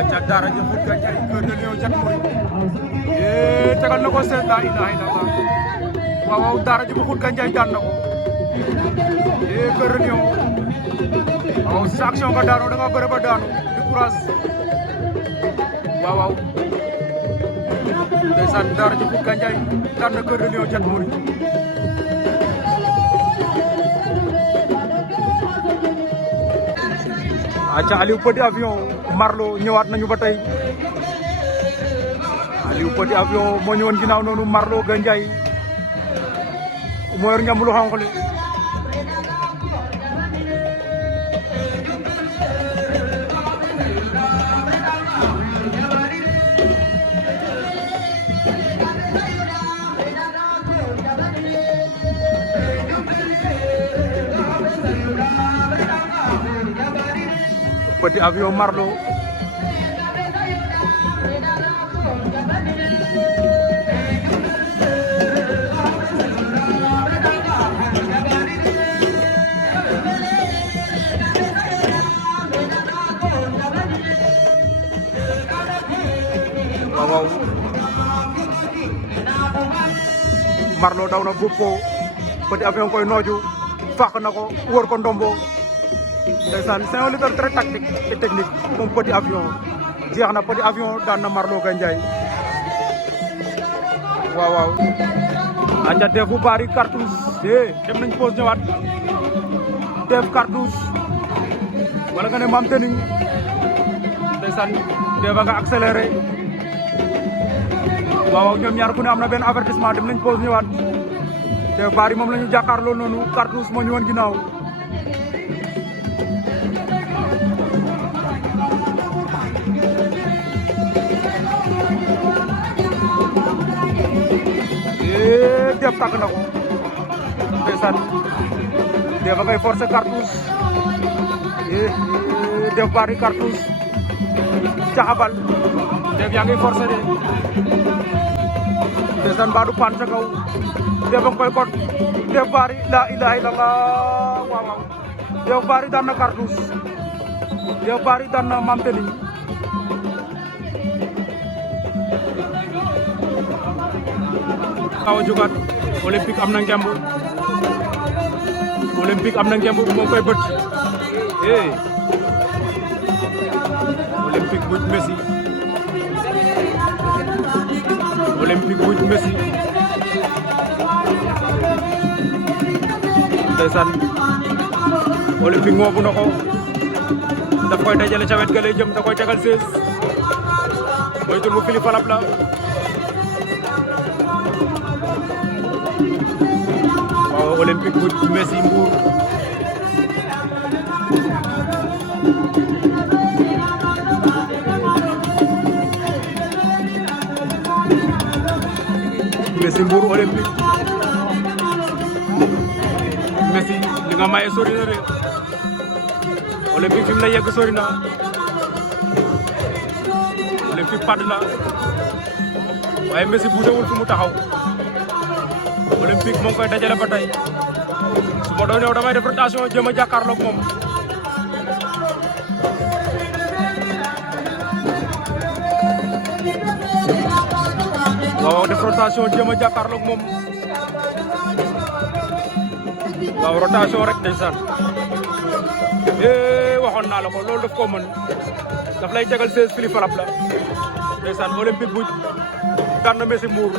aca Daara Diouf Gandiaye Cœur de Lion Diat Mory tegal na ko seen la ilaha illallah waaw waaw Daara Diouf Gandiaye daan na ko Cœur de Lion waaw sa action nga daanu da nga bëre ba daanu di courage waaw waaw ndeysaan Daara Diouf Gandiaye daan na Cœur de Lion Diat Mory aca Aliou Petit Avion Marlo ñëwaat nañu ba tey Aliou Petit Avion moo ñëwoon ginnaaw noonu Marlo Gandiaye moo yor ngam lu xonq li Petit Avion Marlo waaw Marlo daw na buppo Petit Avion koy nooju fàq na ko wër ko ndombo ndeysaan c'est un lutteur très tactique et technique moom Petit Avion jeex na Petit Avion daan na Marlo Gandiaye waaw waaw aca Def bu bari cartouche dem nañ pause ñëwaat Def cartouche wala nga ne Mame Tening ndeysaan Def a nga accéléré waaw waaw ñoom ñaar ku ne am na benn avertissement dem nañ pause ñëwaat Def bari moom la ñu jàkkaarloo noonu cartouche moo ñu woon ginnaaw Def tàgg na ko ndeysaan Def a ngay forcer cartouche Def bari cartouche caxabal Def yaa ngi forcer de ndeysaan ba du pan ca kaw Def a koy kot Def bari la ilaha illallah waaw waaw Def bari daan na cartouche Def bari daan na Mame Tening kawa jogaat Olympique am na ngemb Olympique am na ngemb moo koy bët Olympique buj Messi Olympique buj Messi ndeysaan Olympique moobu na ko daf koy dajale ca wet ga lay jëm da koy tegal 16 moytul bu fili falab la Olympique bu Messi Mbour Messi Mbour Olympique Messi li nga maye sori na de Olympique fi mu la yegg sori na Olympique padd na waaye Messi buutewul fi mu taxaw Olympique moo ngi koy dajale ba tey su ma doon yow damay def rotation jëm a jàkkaarloog moom waaw def rotation jëm a jàkkaarloog moom waaw rotation rek ndeysaan waxoon naa la ko loolu daf koo mën daf lay tegal 16 fili falap la ndeysaan Olympique bu daan na Messi Mbour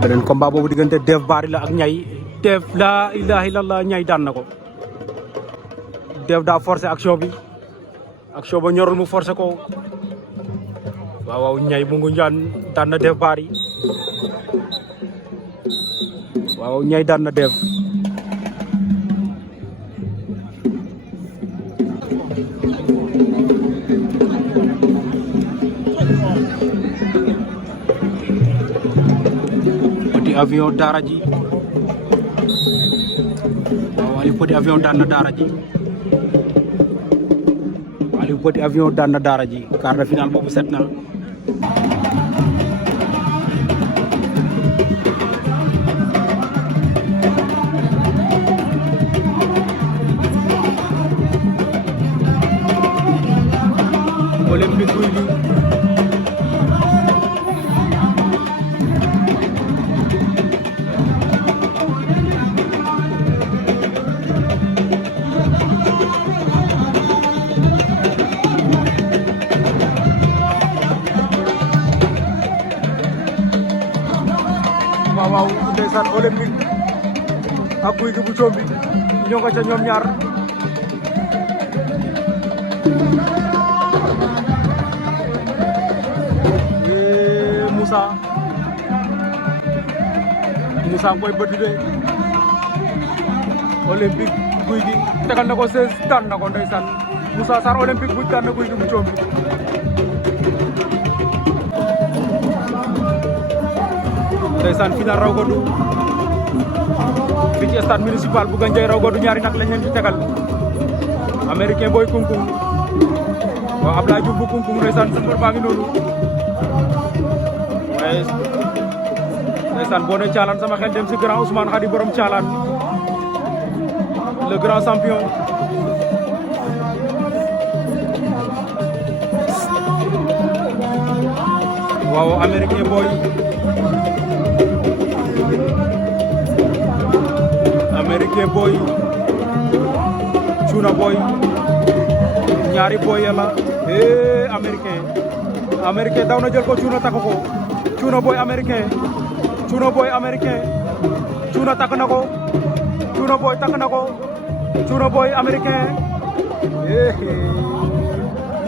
beneen combat boobu diggante Def Bari la ak Niay Def la ilaha illallah Niay daan na ko Def daa forcé action bi action ba ñorul mu forcé ko waaw waaw Niay mu ngi ñaan daan na Def Bari waaw ñay daan na Dev. Petit Avion Daara J waaw Aliou Petit Avion daan na Daara J Aliou Petit Avion daan na Daara J quart de finale boobu set na. Olympique Gouy Gui waaw ndeysaan Olympique ak Gouy Gui bu Combi ñoo nga ca ñoom ñaar. Moussa koy bëtt de Olympique Gouy Gui tegal na ko 16 daan na ko ndeysaan Moussa Sarr Olympique bu daan na Gouy Gui bu Combi. Ndeysaan final raw gadu fii ci stade municipal bu Gandiaye raw gadu ñaari nag lañ leen ci tegal américain boy kunkung waaw Ablaye Diouf bu kunkung ndeysaan sa mbër baa ngi noonu waaye ndeysaan boo ne Thialane sama xel dem si grand Ousmane Khady borom Thialane le grand champion. waaw américain boy Cuuna boy ñaari boy yàlla américain daw na jël ko Cuuna takk ko Cuuna boy américain Cuuna takk na ko Cuuna boy américain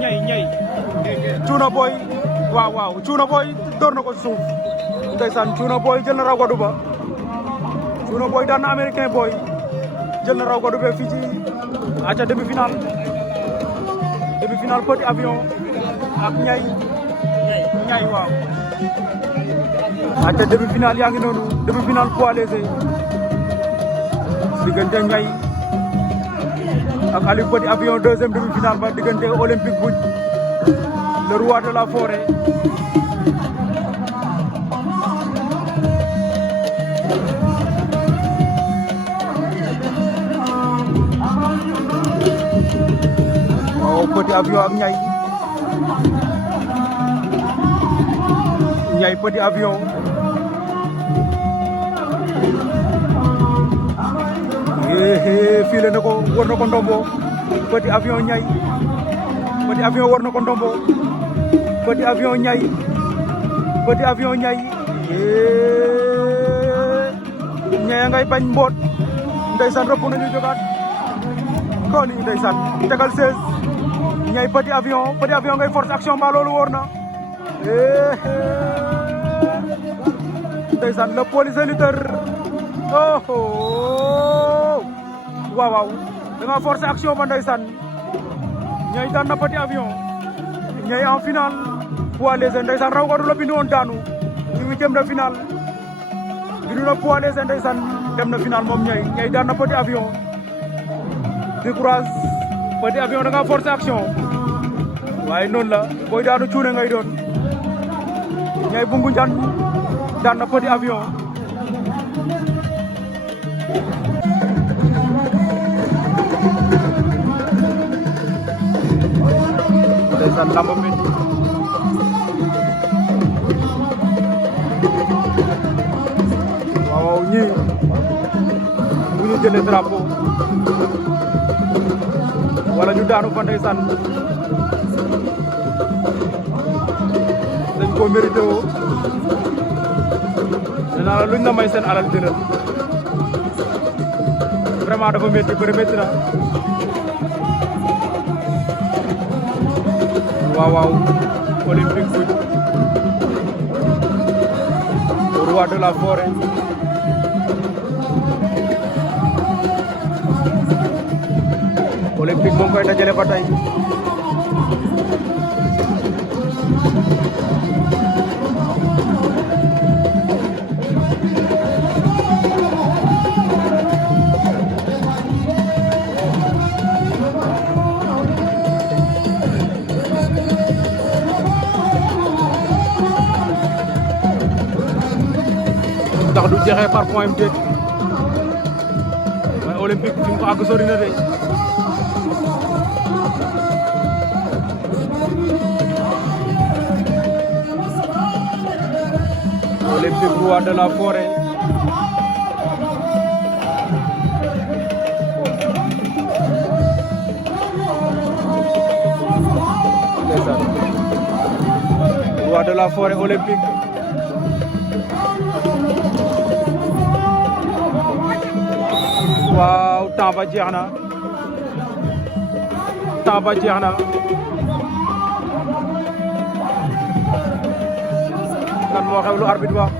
ñay Cuuna boy waaw Cuuna boy door na ko ci suuf ndeysaan Cuuna boy jël na raw gadu ba Cuuna boy daan na américain boy jël na raw gadu ba fii ci aca demi-finale Petit Avion ak ñay waaw aca demi-finale yaa ngi noonu demi-finale poids léger diggante ñay ak Aliou Petit Avion deuxième demi-finale ba diggante Olympique Gouy le roi de la forêt. waaw Petit Avion ak ñay Petit Avion file na ko war na ko ndombo Petit Avion ñay Petit Avion war na ko ndombo Petit Avion ñay ñay ngay bañ mboot ndeysaan rëpp nañu jógaat ko ni ndeysaan tegal 16 ñay Petit Avion ngay force action ba loolu wóor na ndeysaan le police lutteur waaw da nga force action ba ndeysaan ñay daan na Petit Avion ñay en finale poids léger ndeysaan raw gadu la bindu woon daanu ci huitième de finale bindu na poids léger ndeysaan dem na finale moom ñay daan na Petit Avion di courage Petit Avion da nga force action waaye noonu la booy daanu cuune ngay doon ñay bu Ngunjaan daan na Petit Avion. ndeysaan lamba mi waaw ñii bu ñu jëlee drapeau wala ñu daanu fa ndeysaan dañ ko mérité woo nee naa la luñ la may seen alal jëlal vraiment dafa métti bëri métti na waaw Olympique Gouy Gui roi de la forêt Olympique moom koy dajale ba tey ndax du jeexee par point am déet waaye Olympique fi mu ko àgg sori na de Olympique roi de la forêt roi de la forêt Olympique waaw temps ba jeex na lan moo xew lu arbitre wax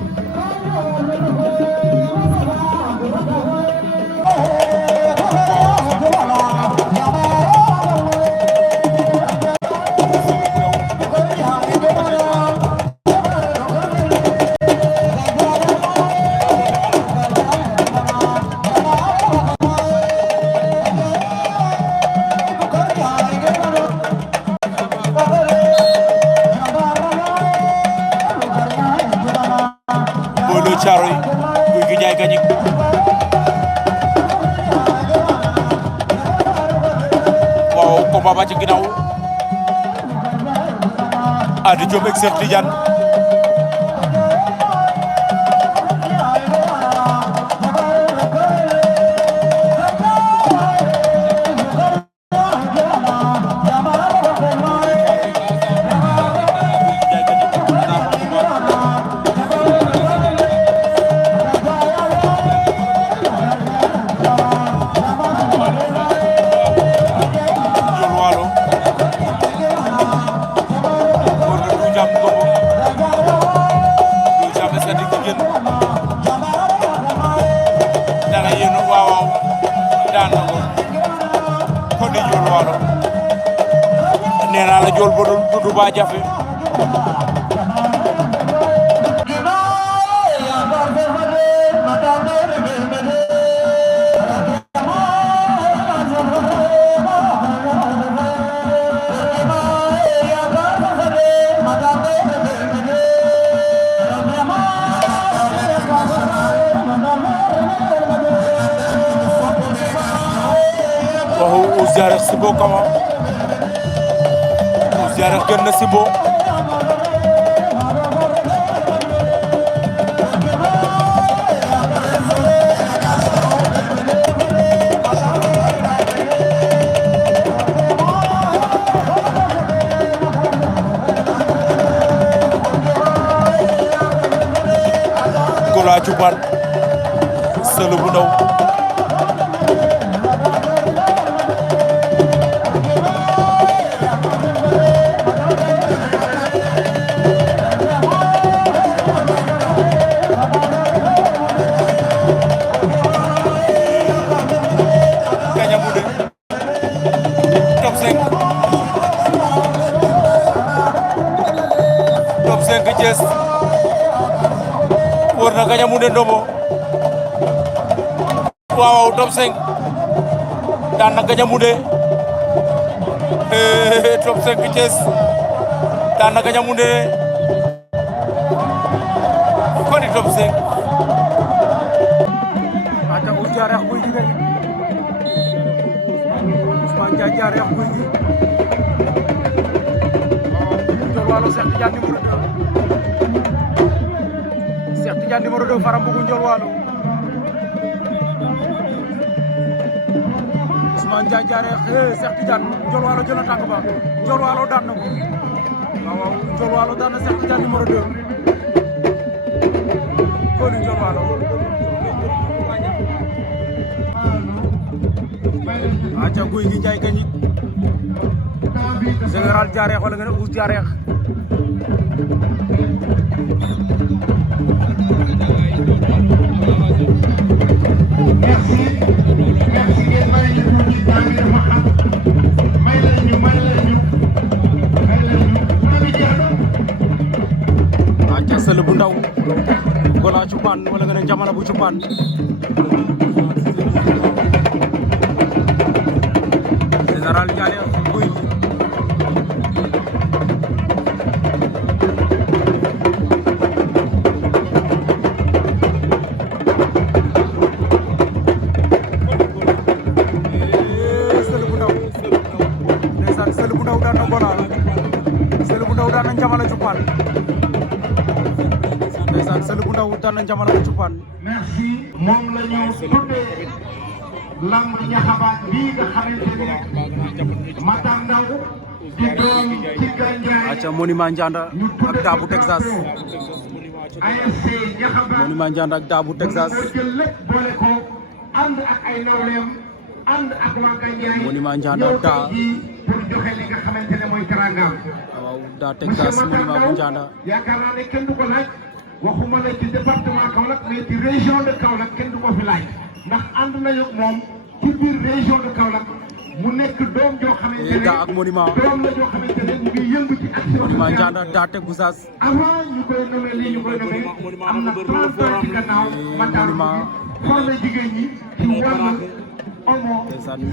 Thiaroye Gouye Gui Ndiaye Gagnick waaw combat ba ci ginnaaw Ady Diop ak Cheikh Tidiane nee naa la jool ba du ba jafe waxu Ouziarek Sibo Kama Ouziarek gën na Sibo Gola Cuban Sëlu bu ndaw top 5 Thiès wër na Gagna Moundé ndombo waaw top 5 daan na Gagna Moundé top 5 Thiès daan na Gagna Moundé ko di top 5 ata Ouziarek Gouye Gui Ousmane Ouziarek Gouye Gui Waalo Cheikh Tidiane numéro 2 Cheikh Tidiane numéro 2 Faram Bougu Ndiol Waalo Ousmane Ouziarek Cheikh Tidiane Ndiol Waalo jël na tànk ba Ndiol Waalo daan na ko waaw Ndiol Waalo daan na Cheikh Tidiane numéro 2 ko ni Ndiol Waalo aca Gouye Gui Ndiaye Gagnick Général Ouziarek wala nga ne Ouziarek Merci. Merci. cupaan wala nga ne Njamala bu cupaan Général Diaré Gouye Sël bu ndaw daan na Bona Sël bu ndaw daan na Njamala cupaan ndeysaan Sël bu ndaw daan na Njamala bu cupaan merci moom la ñu tuddee lamb ñaxabaat bii nga xamante ne Matar Ndaw di doom ci Gandiaye aca Monument Ndianda ak Daabu Texas ASC ñaxabaat Monument Ndianda ak Daabu Texas moo jël lépp boole ko ànd ak ay nawleem ànd ak waa Gandiaye Monument Ndianda ak daa pour joxe li nga xamante ne mooy teraangaam waaw daa Texas Monument bu Ndianda yaakaar naa ne kenn du ko laaj waxuma la ci département Kaolack mais ci région de Kaolack kenn du ko fi laaj ndax ànd nañu ak moom ci biir région de Kaolack mu nekk doom joo xamante ne daa ak Monument doom la joo xamante ne mu ngi yëngu ci action Monument Ndianda daa Texas avant ñu koy nommé lii ñu koy nommé am na 30 ans ci gannaaw Matar formé jigéen ñi ci wàllu omo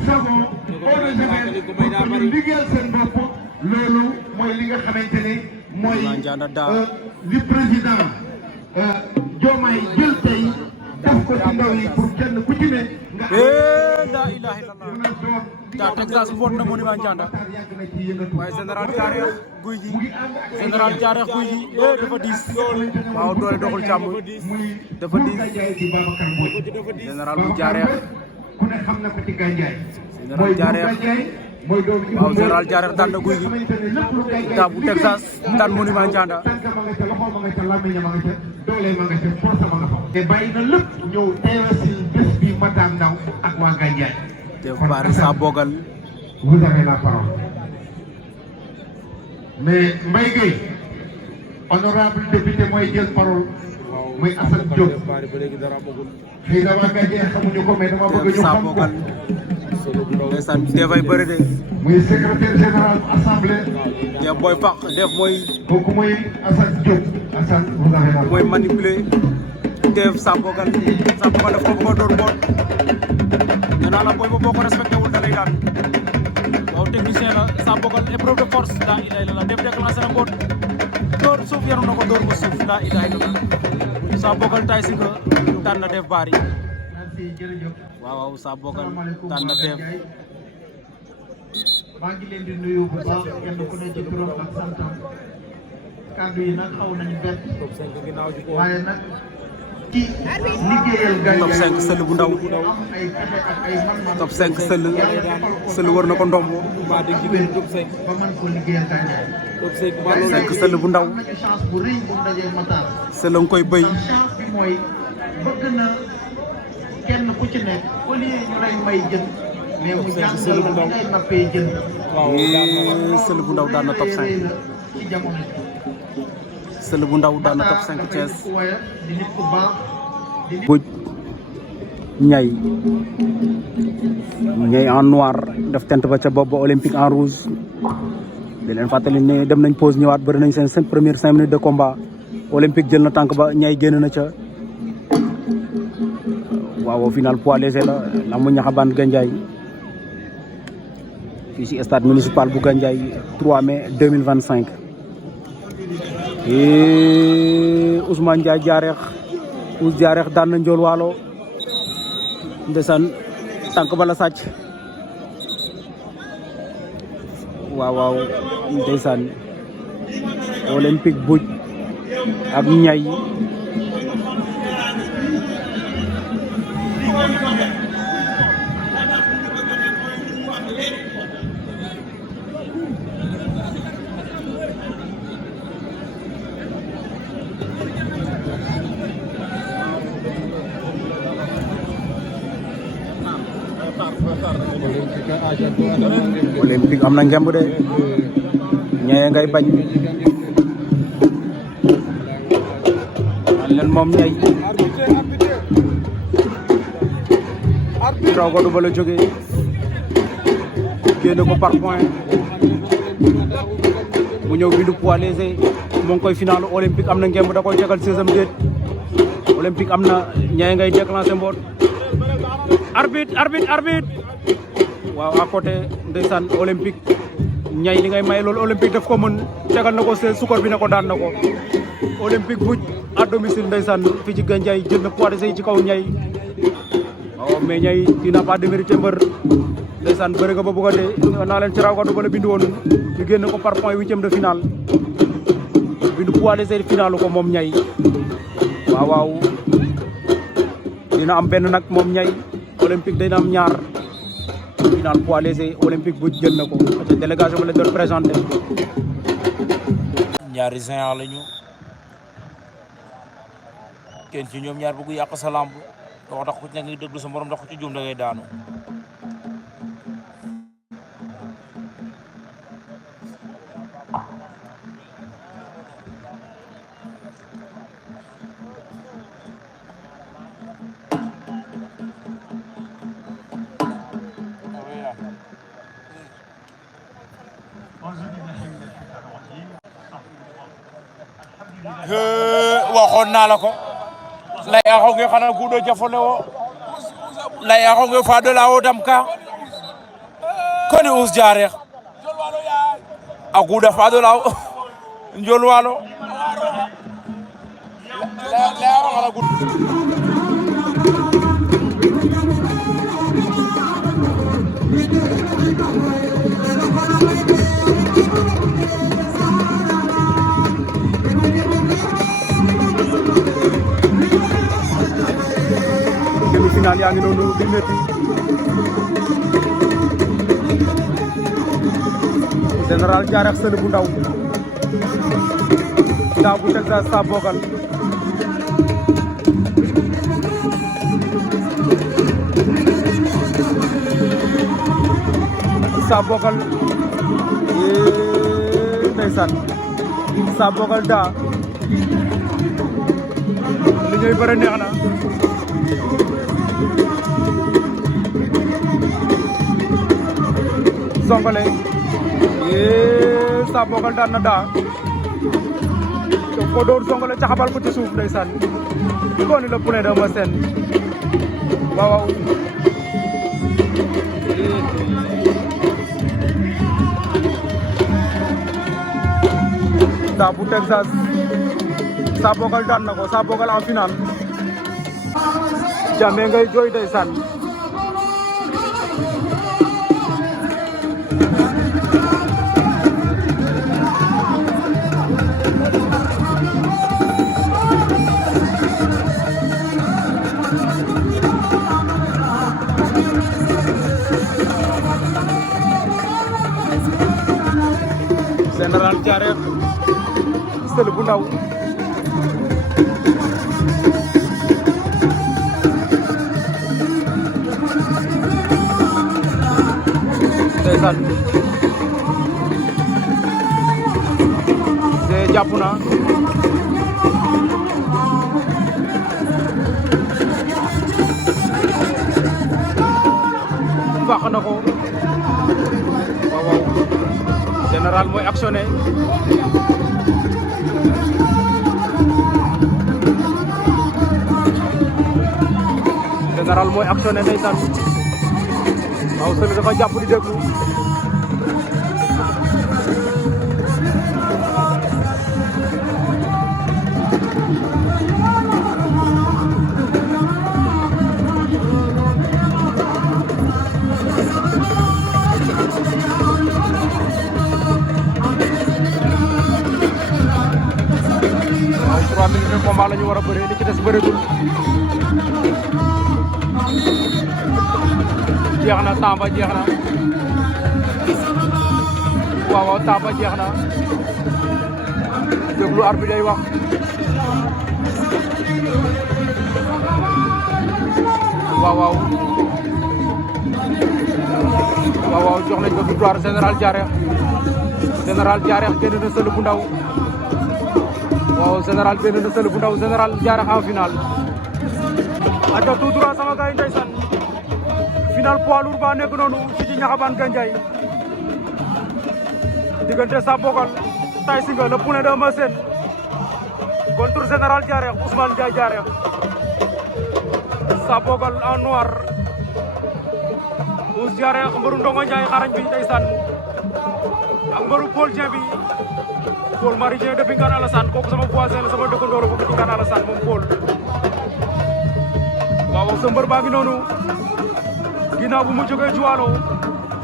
savon eau de javel pour ñu liggéeyal seen bopp loolu mooy li nga xamante ne mooy li président Diomaye jël tey def ko ci ndaw yi pour kenn ku ci ne nga la ilaha illallah daa Texas mboot na Monument Ndianda waaye Général Diaré Gouye Gui Général Diaré Gouye Gui dafa diis waaw doole doxul càmm dafa diis Général bu Diaré ku ne xam na ko ci Gandiaye Général Diaré waaw Général Diaré daan na Gouye Gui Daabu Texas daan Monument Ndianda te bàyyi na lépp ñëw teewe si bés bi Matar Ndaw ak waa Gandiaye te bari sa bogal vous avez la parole mais Mbaye Gueye honorable député mooy jël parole muy Assane Diop xëy na waa Gandiaye xamuñu ko mais dama bëgg ñu xam ko ndeysaan dafay bëri de muy secrétaire général assemblée def booy faq def mooy kooku mooy Assane Diop Assane vous avez la parole mooy manipuler def sa bogal daf ko bëgg a doon boot nee naa la booy ba boo ko respecté wul da lay daan waaw technicien la sa bogal épreuve de force daa ilaha illallah def déclenché na boot door suuf yaru na ko door ko suuf daa ilaha illallah sa bogal tay si nga daan na def bari waaw sa bogal daan na def maa ngi leen di nuyu bu baax kenn ku ne ci turam ak santam kàddu yi nag xaw nañu bett waaye nag ci liggéeyal top 5 Sël bu ndaw top 5 Sël war na ko ndombo ba mën ko liggéeyal Gandiaye top 5 Sël bu ndaw am nañu chance bu rëy bu dajee Matar Sël nga koy bëy chance bi mooy bëgg na kenn ku ci nekk au lieu ñu lay may jën mais mu jàngal la ngay nappee jën Sël bu ndaw daan na top 5 ci jamono Sël bu ndaw daan na top 5 Thiès di nit ku baax buj ñay en noir def tent ba ca bopp ba olympique en rouge di leen fàttali ne dem nañ pause ñëwaat bëri nañ seen première 5 minutes de combat olympique jël na tànk ba ñay génn na ca waaw final poids léger la mu Ñaxabaan Gandiaye fii ci stade municipal bu Gandiaye 3 mai 2025 Ousmane Ndiaye Diaré daan na Njool Waalo ndeysaan tànk bala sàcc waaw ndeysaan olympique buj ak ñay olympique am na ngemb de ñaye ngay bañ leen moom ñay raw ko du ba la jógee génne ko par point mu ñëw bindu poids léger mu ngi koy final olympique am na ngemb da koy tegal 16e déet Olympique am na Niay ngay déclenché mboot arbitre waaw à côté ndeysaan Olympique Niay li ngay may loolu Olympique daf ko mën tegal na ko sukar bi na ko daan na ko Olympique buj à domicile ndeysaan fii ci Gandiaye jël na poids de ci kaw Niay waaw mais Niay dina pas démérité mbër ndeysaan bëri nga ba bëgg a dee naa leen ci raw gàddu ba la bindu woon ñu génn ko par point 8e de finale bindu poids léger finalu ko moom Niay waaw dina am benn nag moom Niay Olympique dina am ñaar final poids léger Olympique bu jël na ko parce que délégation ba la doon présenté ñaari géant lañu kenn ci ñoom ñaar bëgg yàq sa lamb wax tax ku ci nekk ngi déglu sa morom ndax ku ci juum da ngay daanu waxoon naa la ko lay axo nge xana gudo jafole wo lay axo nge fado la wo dam ka koni us jareex a guda fado la njol walo lay axo xana gudo demi-finale yaa ngi noonu di métti Général Diaré ak Seul bu ndaw daa bu Texas sa bogal ndeysaan sa bogal daa li ñuy bëre neex na Songole sa bogal daan na daa ko door Songole caxabal ko ci suuf ndeysaan ko ni le poulet de ma seen waaw daa bu Texas sa bogal daan na ko sa bogal en finale Jame ngay jooy ndeysaan Général Diaré Seul bu ndaw ndeysaan de jàpp na fàq na ko waaw Général mooy actionné Général mooy actionné ndeysaan waaw Seul dafa jàpp di déglu waaw 3 minutes de combat la ñu war a bëree li ci des bëreetul jeex na temps ba jeex na waaw temps ba jeex na déglu arbitre day wax waaw jox nañ ko victoire Général Diaré génn na Seul bu ndaw waaw Général génn na Seul bu ndaw Général Diaré en finale aca tout droit sama gars yi ndeysaan final poids lourd ba nekk noonu ci Niakhabane Gandiaye diggante Sa Bogal Tay Shinger le poulet de Eumeu Sène contre Général Diaré Ousmane Ndiaye Diaré Sa Bogal en noir Ouss Diareh mbëru Ndongo Ndiaye xarañ bi ndeysaan ak mbëru Paul Dieng bi Paul Marie Dieng depuis Ngane Alassane kooku sama voisin la sama dëkkandoo la bu ci Ngane Alassane moom Paul waaw sa mbër baa ngi noonu ginnaaw bu mu jógee ci Waalo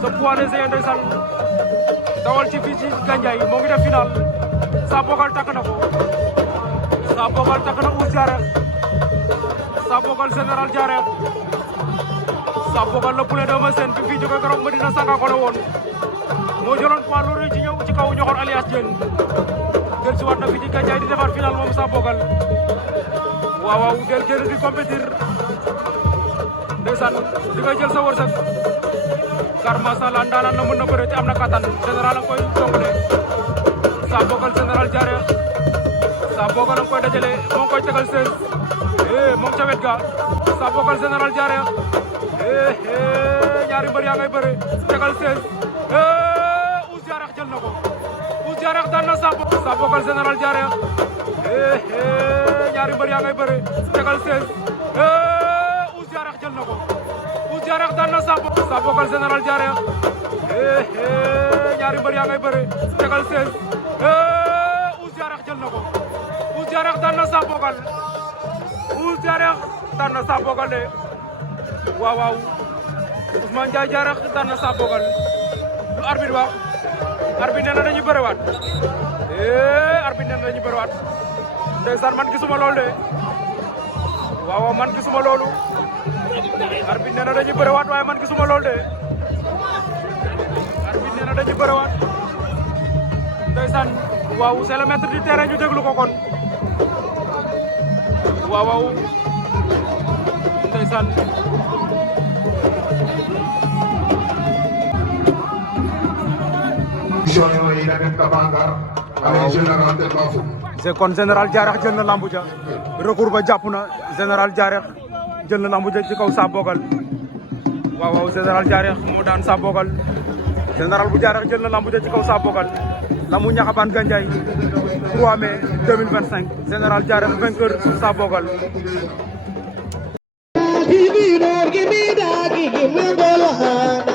sa poids léger ndeysaan dawal ci fii ci Gandiaye moo ngi def final Sa Bogal takk na ko Sa Bogal takk na Ouss Diareh Sa Bogal Général Diareh Sa Bogal la poulet de Eumeu bi fii jógee keroog Medina Sanga ko la woon moo jëloon poids lourd ci ñëw ci kaw Ñoxor alias Diène del si waat na fii ci Gandiaye di defaat final moom Sa Bogal waaw del génn di compétir ndeysaan di nga jël sa wërsëg car masala ndaanaan la mën na bëre te am na kattan général a koy jongale Sa Bogal Général Diareh Sa Bogal a koy dajale moo koy tegal 16 moom ca wet ga Sa Bogal Général Diareh ñaari mbër yaa ngay bëre tegal 16 Ouss Diareh jël na ko Ouss Diareh daan na Sa Bogal Général Diareh ñaari mbër yaa ngay bëre tegal 16 Ouss Diareh jël na ko Ouss Diareh daan na Sa Bogal Général Diareh ñaari mbër yaa ngay bëre tegal 16 Ouss Diareh jël na ko Ouss Diareh daan na Sa Bogal Ouss Diareh daan na Sa Bogal de waaw Ousmane Ndiaye Diareh daan na Sa Bogal lu arbitre wax arbitre nee na dañuy bëriwaat arbitre nee na dañuy bëriwaat ndeysaan man gisuma loolu de waaw man gisuma loolu arbitre nee na dañuy bëriwaat waaye man gisuma loolu de arbitre nee na dañuy bëriwaat ndeysaan waaw c'est le maître du terrain ñu déglu ko kon waaw ndeysaan c'est kon Général Diareh jël na lambu ja recours ba jàpp na Général Diareh jël na lambu ja ci kaw Sa Bogal waaw Général Diareh moo daan Sa Bogal Général bu Diareh jël na lambu ja ci kaw Sa Bogal lamu Ñaxabane Gandiaye 3 mai 2025 Général Diareh vainqueur sur Sa Bogal. Give me that, give me that.